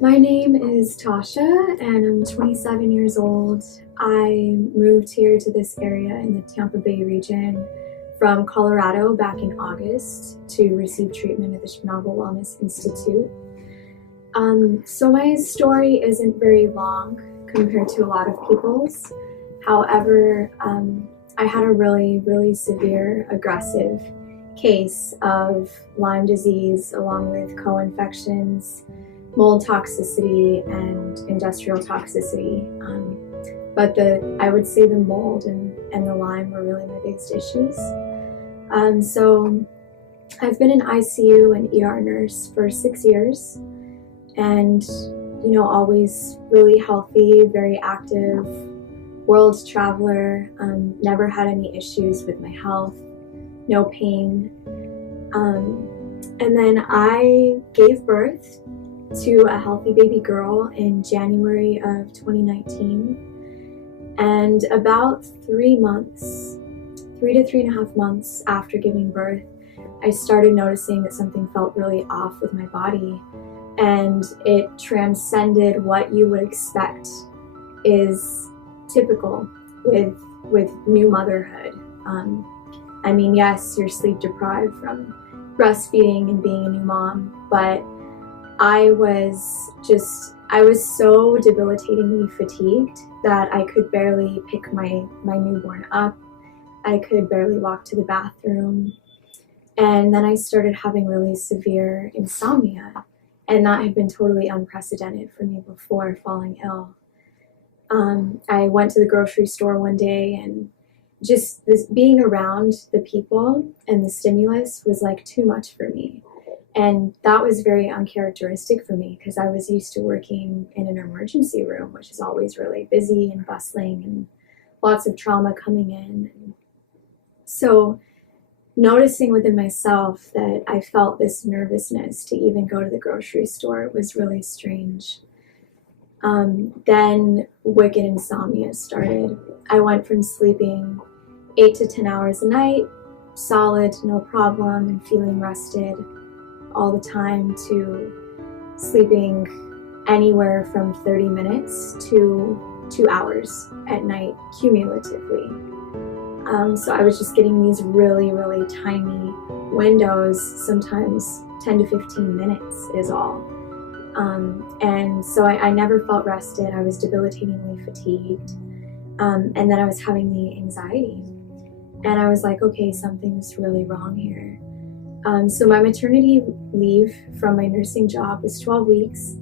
My name is Tasha and I'm 27 years old. I moved here to this area in the Tampa Bay region from Colorado back in August to receive treatment at the Sponaugle Wellness Institute. So my story isn't very long compared to a lot of people's. However, I had a really severe aggressive case of Lyme disease along with co-infections, mold toxicity, and industrial toxicity. But I would say the mold and the Lyme were really my biggest issues. So I've been an ICU and ER nurse for 6 years, and always really healthy, very active, world traveler, never had any issues with my health, no pain. And then I gave birth to a healthy baby girl in January of 2019. And about 3 months, 3 to 3.5 months after giving birth, I started noticing that something felt really off with my body. And it transcended what you would expect is typical with new motherhood. I mean, yes, you're sleep deprived from breastfeeding and being a new mom, but I was so debilitatingly fatigued that I could barely pick my newborn up. I could barely walk to the bathroom. And then I started having really severe insomnia, and that had been totally unprecedented for me before falling ill. I went to the grocery store one day, and just this being around the people and the stimulus was like too much for me. And that was very uncharacteristic for me because I was used to working in an emergency room, which is always really busy and bustling and lots of trauma coming in. So noticing within myself that I felt this nervousness to even go to the grocery store was really strange. Then wicked insomnia started. I went from sleeping 8 to 10 hours a night, solid, no problem, and feeling rested all the time, to sleeping anywhere from 30 minutes to 2 hours at night cumulatively. So I was just getting these really tiny windows, sometimes 10 to 15 minutes is all. And so I never felt rested. I was debilitatingly fatigued. And then I was having the anxiety. And I was like, okay, something's really wrong here. So my maternity leave from my nursing job was 12 weeks.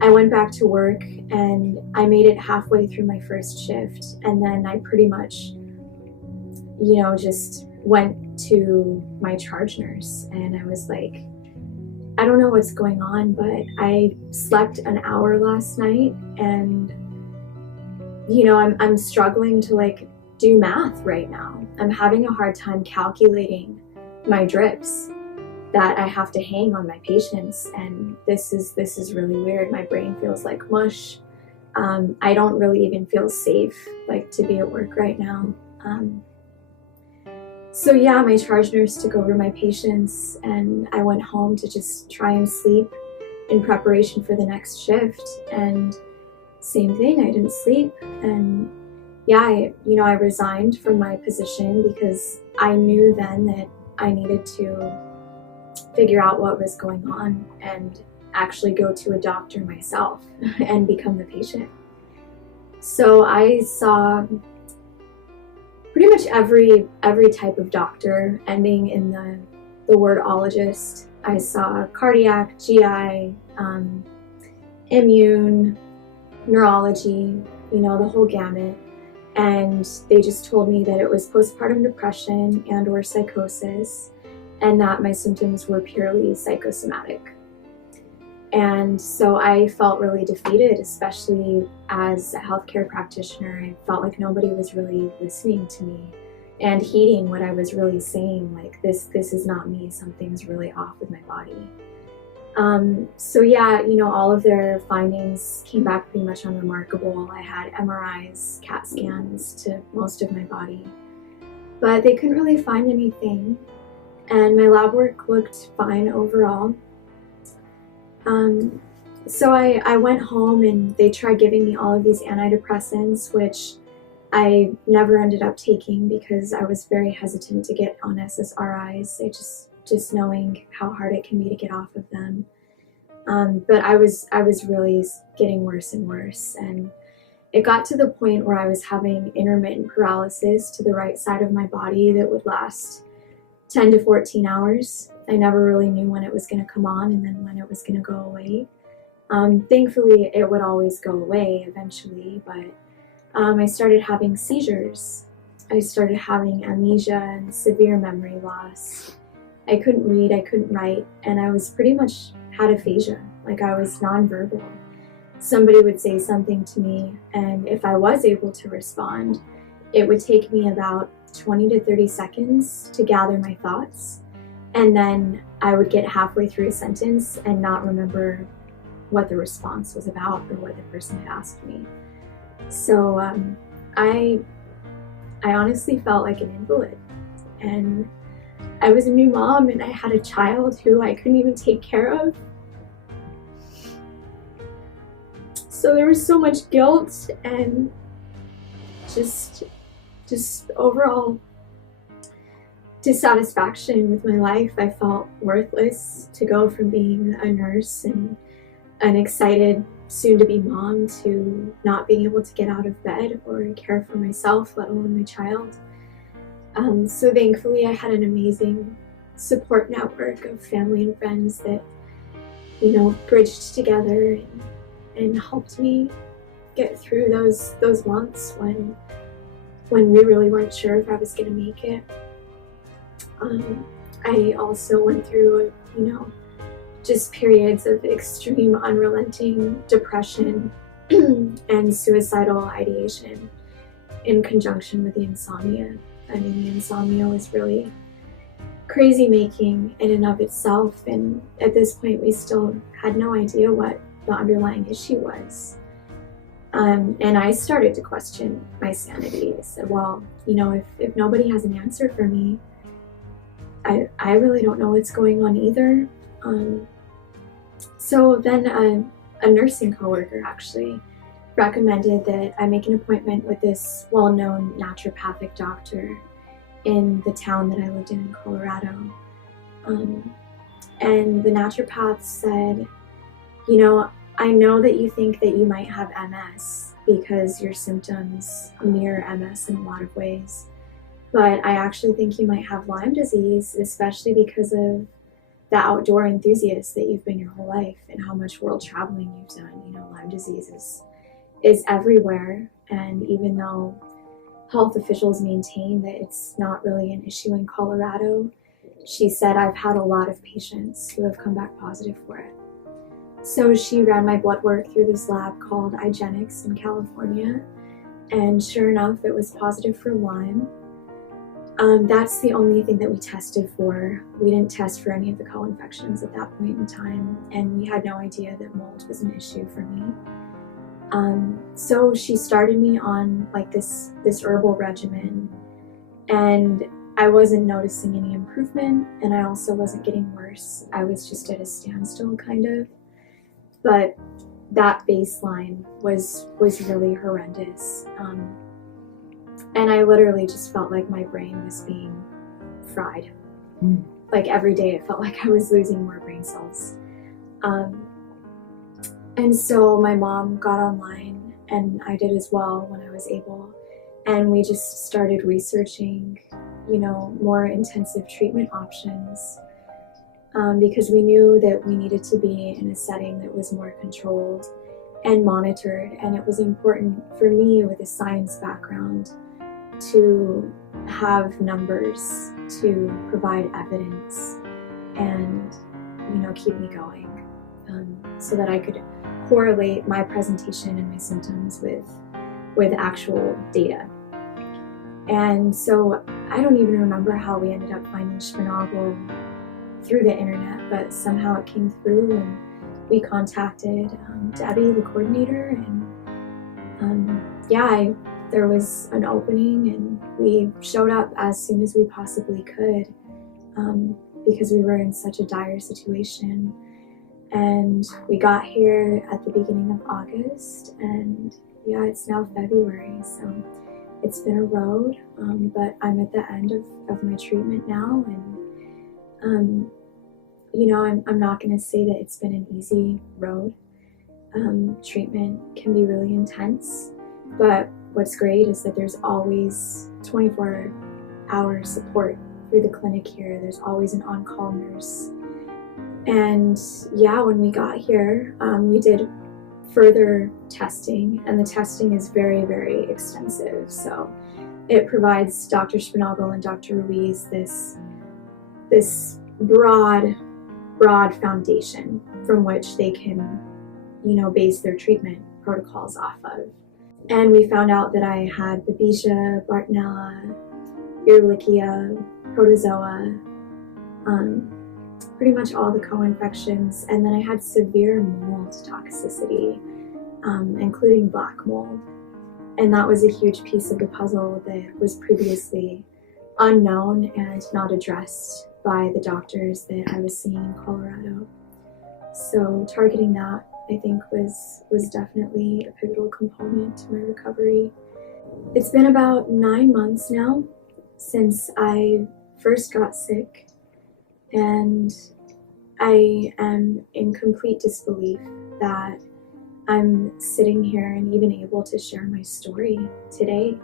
I went back to work and I made it halfway through my first shift. And then I pretty much, just went to my charge nurse and I was like, I don't know what's going on, but I slept an hour last night and, I'm struggling to do math right now. I'm having a hard time calculating my drips that I have to hang on my patients, and this is really weird. My brain feels like mush. I don't really even feel safe to be at work right now. So yeah, my charge nurse took over my patients and I went home to just try and sleep in preparation for the next shift, and same thing, I didn't sleep. And yeah, I resigned from my position because I knew then that I needed to figure out what was going on and actually go to a doctor myself and become the patient. So I saw pretty much every type of doctor, ending in the word ologist. I saw cardiac, GI, immune, neurology, the whole gamut. And they just told me that it was postpartum depression and or psychosis, and that my symptoms were purely psychosomatic. And so I felt really defeated, especially as a healthcare practitioner. I felt like nobody was really listening to me and heeding what I was really saying, like this is not me, something's really off with my body. So yeah, all of their findings came back pretty much unremarkable. I had MRIs, CAT scans to most of my body, but they couldn't really find anything. And my lab work looked fine overall. So I went home and they tried giving me all of these antidepressants, which I never ended up taking because I was very hesitant to get on SSRIs. Just knowing how hard it can be to get off of them. But I was really getting worse and worse, and it got to the point where I was having intermittent paralysis to the right side of my body that would last 10 to 14 hours. I never really knew when it was going to come on and then when it was going to go away. Thankfully, it would always go away eventually, but I started having seizures. I started having amnesia and severe memory loss. I couldn't read, I couldn't write, and I was pretty much had aphasia, like I was nonverbal. Somebody would say something to me, and if I was able to respond, it would take me about 20 to 30 seconds to gather my thoughts, and then I would get halfway through a sentence and not remember what the response was about or what the person had asked me. So I honestly felt like an invalid, and I was a new mom and I had a child who I couldn't even take care of. So there was so much guilt and just overall dissatisfaction with my life. I felt worthless to go from being a nurse and an excited soon-to-be mom to not being able to get out of bed or care for myself, let alone my child. So thankfully I had an amazing support network of family and friends that, bridged together and helped me get through those months when we really weren't sure if I was going to make it. I also went through, just periods of extreme unrelenting depression and suicidal ideation in conjunction with the insomnia. I mean, the insomnia was really crazy making in and of itself, and at this point we still had no idea what the underlying issue was. And I started to question my sanity. I said, well, if nobody has an answer for me, I really don't know what's going on either. So then a nursing coworker actually recommended that I make an appointment with this well-known naturopathic doctor in the town that I lived in Colorado. And the naturopath said, I know that you think that you might have MS because your symptoms mirror MS in a lot of ways, but I actually think you might have Lyme disease, especially because of the outdoor enthusiast that you've been your whole life and how much world traveling you've done. Lyme disease is everywhere, and even though health officials maintain that it's not really an issue in Colorado, she said, I've had a lot of patients who have come back positive for it. So she ran my blood work through this lab called IGeneX in California, and sure enough, it was positive for Lyme. That's the only thing that we tested for. We didn't test for any of the co-infections at that point in time, and we had no idea that mold was an issue for me. So she started me on this herbal regimen, and I wasn't noticing any improvement, and I also wasn't getting worse. I was just at a standstill, kind of. But that baseline was really horrendous. And I literally just felt like my brain was being fried. Like every day it felt like I was losing more brain cells. And so my mom got online, and I did as well when I was able. And we just started researching, more intensive treatment options. Because we knew that we needed to be in a setting that was more controlled and monitored. And it was important for me with a science background to have numbers to provide evidence and, keep me going, so that I could correlate my presentation and my symptoms with actual data. And so I don't even remember how we ended up finding Sponaugle through the internet, but somehow it came through, and we contacted Debbie, the coordinator, and there was an opening, and we showed up as soon as we possibly could, because we were in such a dire situation. And we got here at the beginning of August, and yeah, it's now February, so it's been a road, but I'm at the end of my treatment now, and you know, I'm not going to say that it's been an easy road. Treatment can be really intense, but what's great is that there's always 24-hour support through the clinic here. There's always an on-call nurse. And yeah, when we got here, we did further testing, and the testing is very, very extensive. So it provides Dr. Sponaugle and Dr. Ruiz this broad foundation from which they can, you know, base their treatment protocols off of. And we found out that I had Babesia, Bartonella, Ehrlichia, Protozoa, pretty much all the co-infections, and then I had severe mold toxicity, including black mold. And that was a huge piece of the puzzle that was previously unknown and not addressed by the doctors that I was seeing in Colorado. So targeting that, I think, was definitely a pivotal component to my recovery. It's been about 9 months now since I first got sick, and I am in complete disbelief that I'm sitting here and even able to share my story today.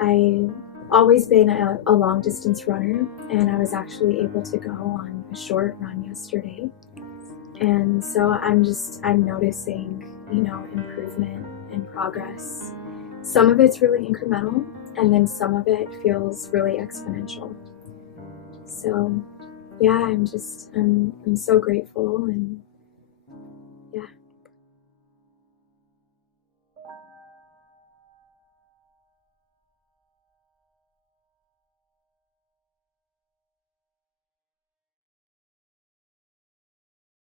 I've always been a long distance runner, and I was actually able to go on a short run yesterday. And so I'm noticing, you know, improvement and progress. Some of it's really incremental, and then some of it feels really exponential. So yeah, I'm so grateful, and